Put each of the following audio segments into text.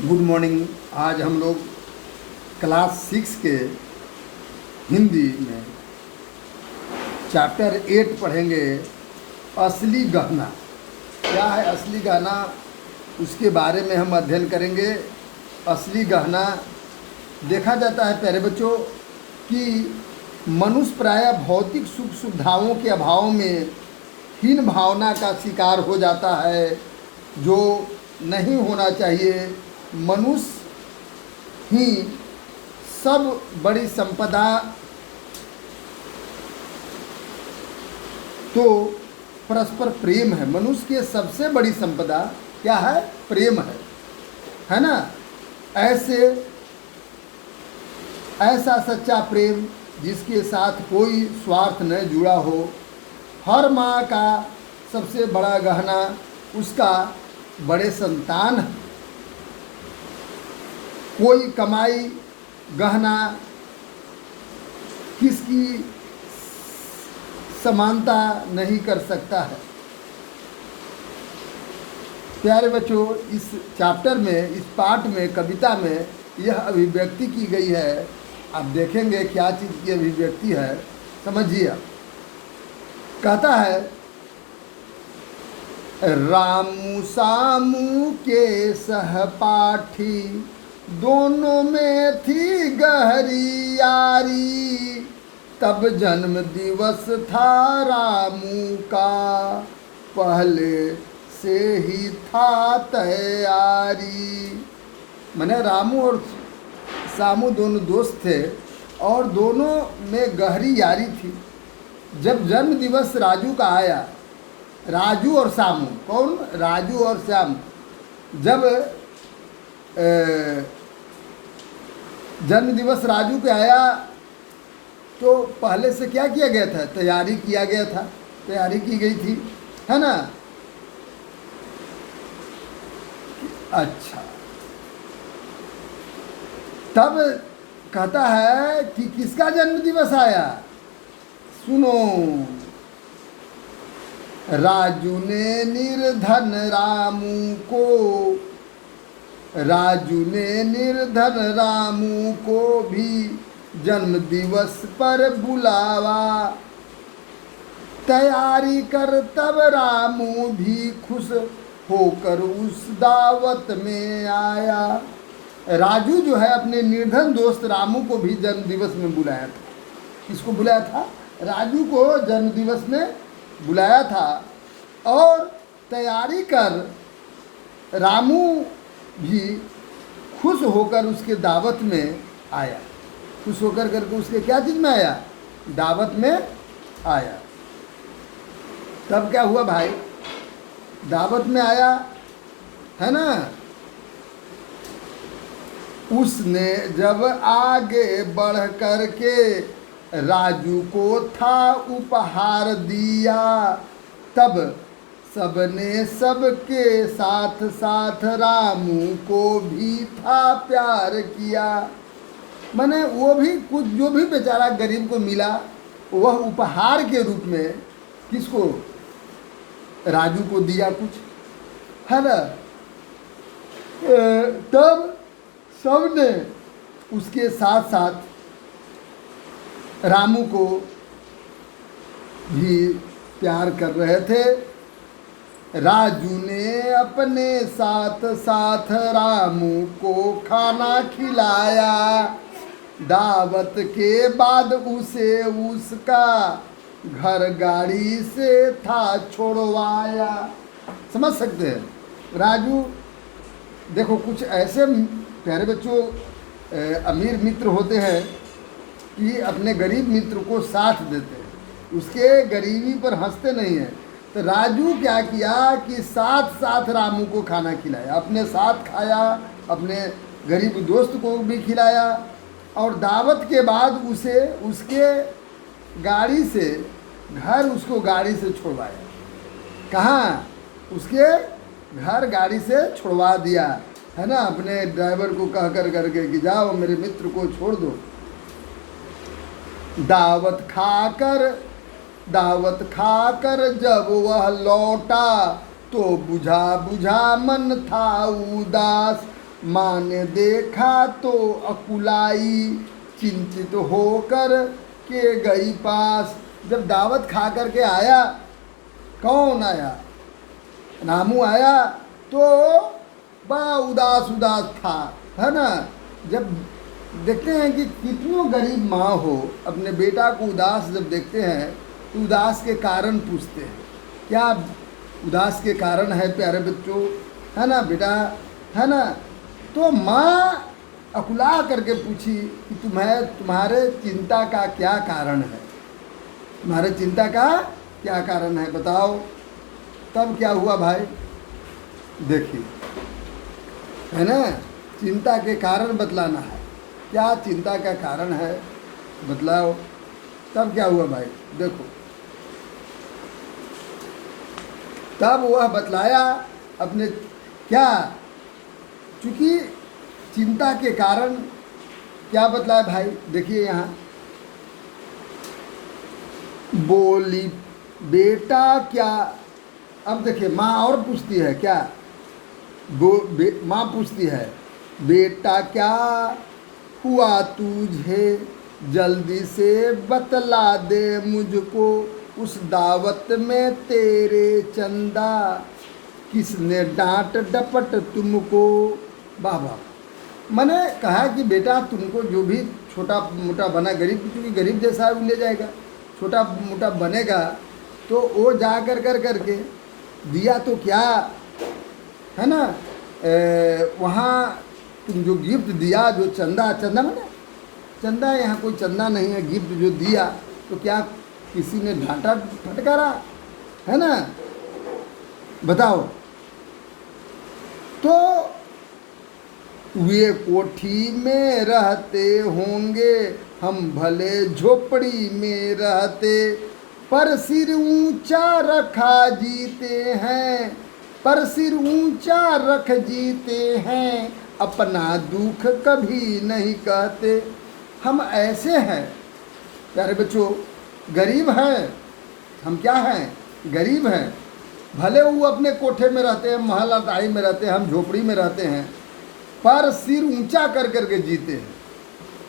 Good morning. आज हम लोग क्लास 6 के हिंदी में चैप्टर 8 पढ़ेंगे। असली गहना क्या है? असली गहना, उसके बारे में हम अध्ययन करेंगे। असली गहना देखा जाता है प्यारे बच्चों कि मनुष्य प्रायः भौतिक सुख सुविधाओं के अभाव में हीन भावना का शिकार हो जाता है, जो नहीं होना चाहिए। मनुष्य ही सब बड़ी संपदा तो परस्पर प्रेम है। मनुष्य की सबसे बड़ी संपदा क्या है? प्रेम है ना। ऐसा सच्चा प्रेम जिसके साथ कोई स्वार्थ न जुड़ा हो। हर माँ का सबसे बड़ा गहना उसका बड़े संतान है। कोई कमाई गहना किसकी समानता नहीं कर सकता है। प्यारे बच्चों, इस चैप्टर में, इस पाठ में, कविता में यह अभिव्यक्ति की गई है। आप देखेंगे क्या चीज़ की अभिव्यक्ति है, समझिए। कहता है, रामू सामू के सहपाठी, दोनों में थी गहरी यारी। तब जन्म दिवस था रामू का, पहले से ही था तैयारी। मैंने रामू और सामू दोनों दोस्त थे और दोनों में गहरी यारी थी। जब जन्म दिवस राजू का आया, राजू और सामू, कौन? राजू और श्याम। जब जन्म दिवस राजू का आया तो पहले से क्या किया गया था? तैयारी किया गया था, तैयारी की गई थी, है ना। अच्छा, तब कहता है कि किसका जन्म दिवस आया? सुनो, राजू ने निर्धन रामू को, राजू ने निर्धन रामू को भी जन्म दिवस पर बुलावा। तैयारी कर तब रामू भी खुश होकर उस दावत में आया। राजू जो है अपने निर्धन दोस्त रामू को भी जन्म दिवस में बुलाया था। किसको बुलाया था? राजू को जन्म दिवस में बुलाया था। और तैयारी कर रामू भी खुश होकर उसके दावत में आया। खुश होकर करके उसके क्या चीज़ में आया? दावत में आया। तब क्या हुआ भाई? दावत में आया, है ना। उसने जब आगे बढ़ कर के राजू को था उपहार दिया, तब सबने सबके साथ साथ रामू को भी था प्यार किया। माने वो भी कुछ, जो भी बेचारा गरीब को मिला, वह उपहार के रूप में किसको? राजू को दिया कुछ, है ना। तब सबने उसके साथ साथ रामू को भी प्यार कर रहे थे। राजू ने अपने साथ साथ रामू को खाना खिलाया। दावत के बाद उसे उसका घर गाड़ी से था छोड़वाया। समझ सकते हैं? राजू, देखो कुछ ऐसे प्यारे बच्चों अमीर मित्र होते हैं कि अपने गरीब मित्र को साथ देते हैं, उसके गरीबी पर हंसते नहीं हैं। तो राजू क्या किया कि साथ साथ रामू को खाना खिलाया, अपने साथ खाया, अपने गरीब दोस्त को भी खिलाया। और दावत के बाद उसे उसके गाड़ी से घर, उसको गाड़ी से छुड़वाया। कहाँ? उसके घर गाड़ी से छुड़वा दिया, है ना। अपने ड्राइवर को कह कर करके कि जाओ मेरे मित्र को छोड़ दो। दावत खाकर जब वह लौटा तो बुझा बुझा मन था उदास। माँ ने देखा तो अकुलाई, चिंतित होकर के गई पास। जब दावत खा करके आया, कौन आया? रामू आया तो बड़ा उदास उदास था, है ना। जब देखते हैं कि कितनों गरीब माँ हो, अपने बेटा को उदास जब देखते हैं तो उदास के कारण पूछते हैं, क्या उदास के कारण है प्यारे बच्चों, है ना बेटा, है ना। तो माँ अकुला करके पूछी कि तुम्हारे चिंता का क्या कारण है, तुम्हारे चिंता का क्या कारण है, बताओ। तब क्या हुआ भाई, देखिए, है ना, चिंता के कारण बतलाना है, क्या चिंता का कारण है बतलाओ। तब क्या हुआ भाई, देखो, तब वह बतलाया अपने क्या, चूंकि चिंता के कारण क्या बतलाया भाई, देखिए यहाँ, बोली बेटा क्या। अब देखिए माँ और पूछती है क्या, माँ पूछती है, बेटा क्या हुआ तुझे, जल्दी से बतला दे मुझको, उस दावत में तेरे चंदा, किसने डांट डपट तुमको। वाह वाह। मैंने कहा कि बेटा तुमको जो भी छोटा मोटा बना, गरीब, क्योंकि गरीब जैसा है वो ले जाएगा, छोटा मोटा बनेगा तो वो जा कर करके दिया तो क्या, है ना, वहाँ तुम जो गिफ्ट दिया, जो चंदा, चंदा मैंने चंदा, यहाँ कोई चंदा नहीं है, गिफ्ट जो दिया तो क्या किसी ने डांटा फटकारा, है ना, बताओ। तो वे कोठी में रहते होंगे, हम भले झोपड़ी में रहते, पर सिर ऊंचा रखा जीते हैं, पर सिर ऊंचा रख जीते हैं, अपना दुख कभी नहीं कहते। हम ऐसे हैं प्यारे बच्चों, गरीब हैं हम, क्या हैं, गरीब हैं। भले वो अपने कोठे में रहते हैं, महल अटारी में रहते हैं, हम झोपड़ी में रहते हैं, पर सिर ऊंचा कर करके जीते हैं,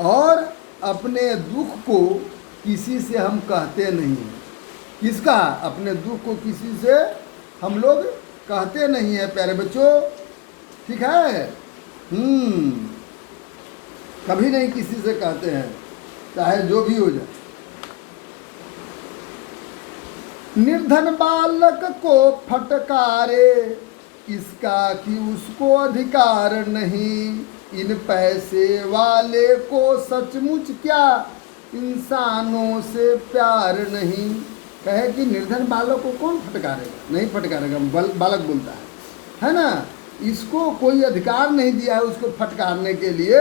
और अपने दुख को किसी से हम कहते नहीं हैं। किसका? अपने दुख को किसी से हम लोग कहते नहीं है प्यारे बच्चों, ठीक है। कभी नहीं किसी से कहते हैं, चाहे जो भी हो जाए। निर्धन बालक को फटकारे, इसका कि उसको अधिकार नहीं, इन पैसे वाले को सचमुच क्या इंसानों से प्यार नहीं। कहे कि निर्धन बालक को कौन फटकारेगा, नहीं फटकारेगा, बालक बोलता है ना, इसको कोई अधिकार नहीं दिया है उसको फटकारने के लिए।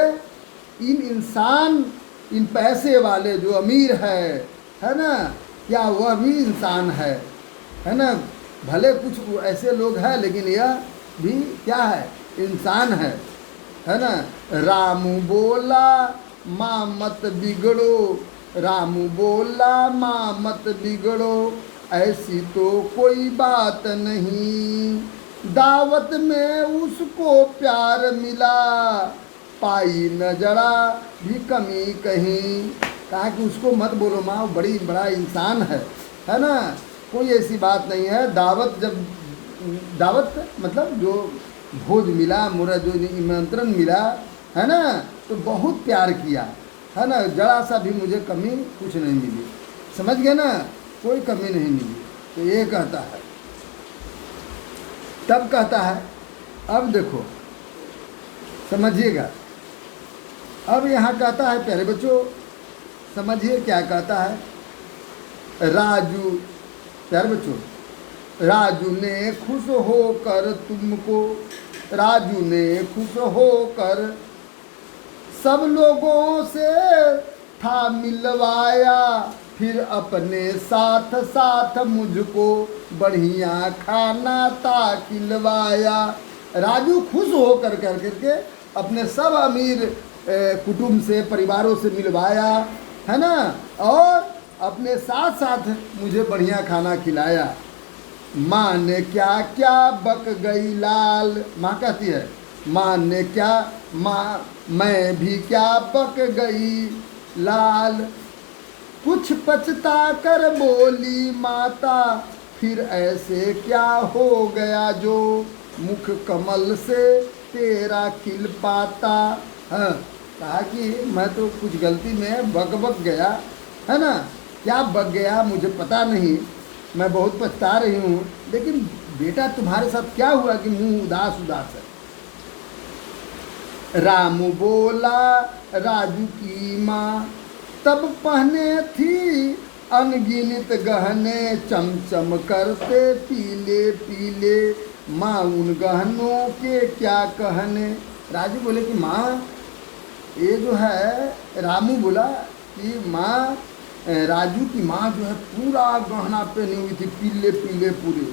इन इंसान, इन पैसे वाले जो अमीर है ना, क्या वह भी इंसान है ना। भले कुछ ऐसे लोग हैं लेकिन यह भी क्या है, इंसान है ना। रामू बोला माँ मत बिगड़ो, रामू बोला माँ मत बिगड़ो, ऐसी तो कोई बात नहीं, दावत में उसको प्यार मिला, पाई न जरा भी कमी कहीं। कहा कि उसको मत बोलो माँ, वो बड़ा इंसान है ना, कोई ऐसी बात नहीं है। दावत जब, दावत मतलब जो भोज मिला, मुरा जो निमंत्रण मिला, है ना, तो बहुत प्यार किया, है ना, जरा सा भी मुझे कमी कुछ नहीं मिली, समझ गए ना, कोई कमी नहीं मिली। तो ये कहता है, तब कहता है, अब देखो समझिएगा, अब यहाँ कहता है प्यारे बच्चों, समझिए क्या कहता है। राजू, प्यारे बच्चों, राजू ने खुश होकर तुमको, राजू ने खुश होकर सब लोगों से था मिलवाया, फिर अपने साथ साथ मुझको बढ़िया खाना था खिलवाया। राजू खुश होकर करके अपने सब अमीर कुटुंब से, परिवारों से मिलवाया, है ना, और अपने साथ साथ मुझे बढ़िया खाना खिलाया। माँ ने क्या क्या बक गई लाल, माँ कहती है माँ ने क्या, माँ मैं भी क्या बक गई लाल। कुछ पछता कर बोली माता, फिर ऐसे क्या हो गया जो मुख कमल से तेरा खिल पाता। हाँ, कहा कि मैं तो कुछ गलती में बक गया, है ना, क्या बक गया मुझे पता नहीं, मैं बहुत पछता रही हूँ, लेकिन बेटा तुम्हारे साथ क्या हुआ कि मुंह उदास उदास है। रामू बोला राजू की माँ, तब पहने थी अनगिनत गहने, चमचम करते पीले पीले, माँ उन गहनों के क्या कहने। राजू बोले कि माँ ये जो है, रामू बोला कि माँ, राजू की माँ जो है पूरा गहना पहनी हुई थी, पीले पीले पूरे,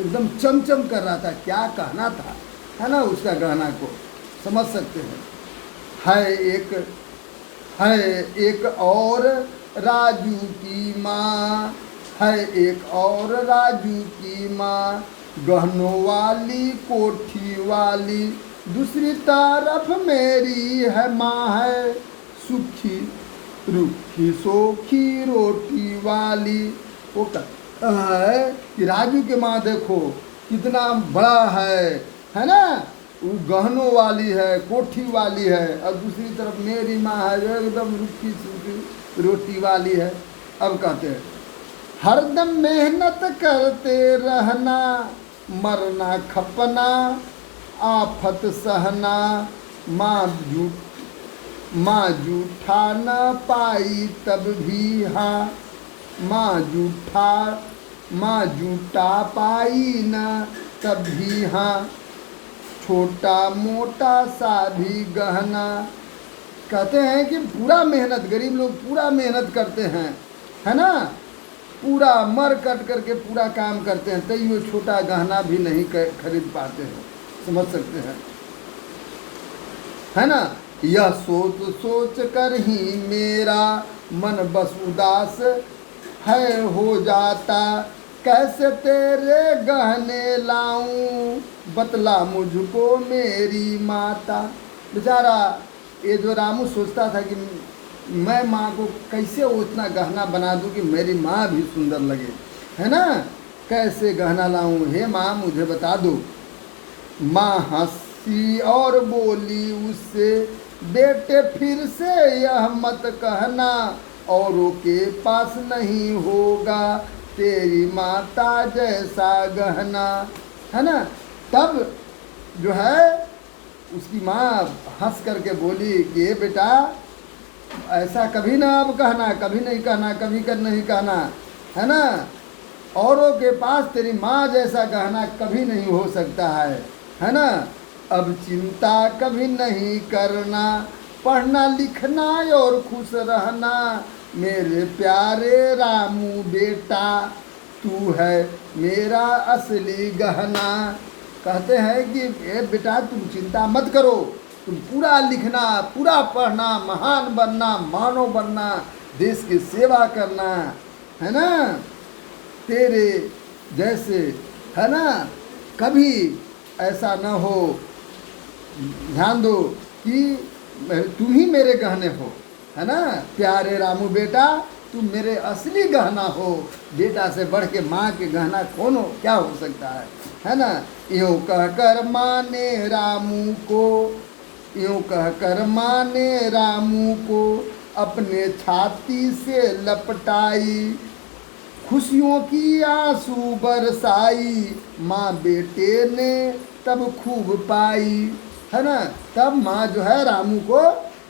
एकदम चमचम कर रहा था, क्या कहना था, है ना, उसका गहना को समझ सकते हैं। है एक और राजू की माँ, है एक और राजू की माँ, गहनों वाली कोठी वाली, दूसरी तरफ मेरी है माँ, है सुखी रूखी सोखी रोटी वाली। वो कहता है कि राजू के माँ देखो कितना बड़ा है ना, वो गहनों वाली है, कोठी वाली है, और दूसरी तरफ मेरी माँ है जो एकदम रूखी सूखी रोटी वाली है। अब कहते हैं हरदम मेहनत करते रहना, मरना खपना आफत सहना, माँ जूठा न पाई तब भी हाँ, माँ जूठा पाई न तब भी हाँ, छोटा मोटा सा भी गहना। कहते हैं कि पूरा मेहनत, गरीब लोग पूरा मेहनत करते हैं, है ना, पूरा मर कट करके पूरा काम करते हैं, तो ये छोटा गहना भी नहीं खरीद पाते हैं, समझ सकते हैं, है ना। यह सोच सोच कर ही मेरा मन बस उदास है हो जाता, कैसे तेरे गहने लाऊं बतला मुझको मेरी माता। बेचारा ये जो रामू सोचता था कि मैं माँ को कैसे उतना गहना बना दूं कि मेरी माँ भी सुंदर लगे, है ना, कैसे गहना लाऊं, हे माँ मुझे बता दो। माँ हंसी और बोली उससे, बेटे फिर से यह मत कहना, औरों के पास नहीं होगा तेरी माता जैसा गहना, है ना। तब जो है उसकी माँ हंस करके बोली कि ये बेटा ऐसा कभी ना अब कहना, कभी नहीं कहना, कभी कर नहीं कहना, है ना, औरों के पास तेरी माँ जैसा गहना कभी नहीं हो सकता है ना। अब चिंता कभी नहीं करना, पढ़ना लिखना और खुश रहना, मेरे प्यारे रामू बेटा तू है मेरा असली गहना। कहते हैं कि ए बेटा तुम चिंता मत करो, तुम पूरा लिखना, पूरा पढ़ना, महान बनना, मानव बनना, देश की सेवा करना, है ना, तेरे जैसे, है ना, कभी ऐसा न हो, ध्यान दो कि तुम ही मेरे गहने हो, है ना, प्यारे रामू बेटा तुम मेरे असली गहना हो, बेटा से बढ़ के माँ के गहना कौन हो, क्या हो सकता है ना। यूँ कहकर माँ ने रामू को, यूँ कहकर माँ ने रामू को अपने छाती से लपटाई, खुशियों की आंसू बरसाई, माँ बेटे ने तब खूब पाई, है ना। तब माँ जो है रामू को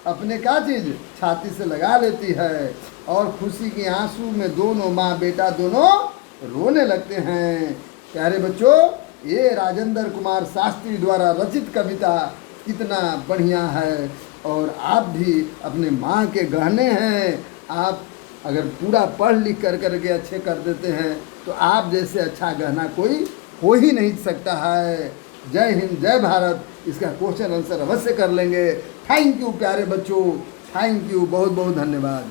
अपने क्या चीज़ छाती से लगा लेती है, और खुशी के आंसू में दोनों माँ बेटा दोनों रोने लगते हैं। प्यारे बच्चों, ये राजेंद्र कुमार शास्त्री द्वारा रचित कविता कितना बढ़िया है, और आप भी अपने माँ के गहने हैं। आप अगर पूरा पढ़ लिख कर करके अच्छे कर देते हैं तो आप जैसे अच्छा गहना कोई हो ही नहीं सकता है। जय हिंद, जय भारत। इसका क्वेश्चन आंसर अवश्य कर लेंगे। थैंक यू प्यारे बच्चों, थैंक यू, बहुत बहुत धन्यवाद।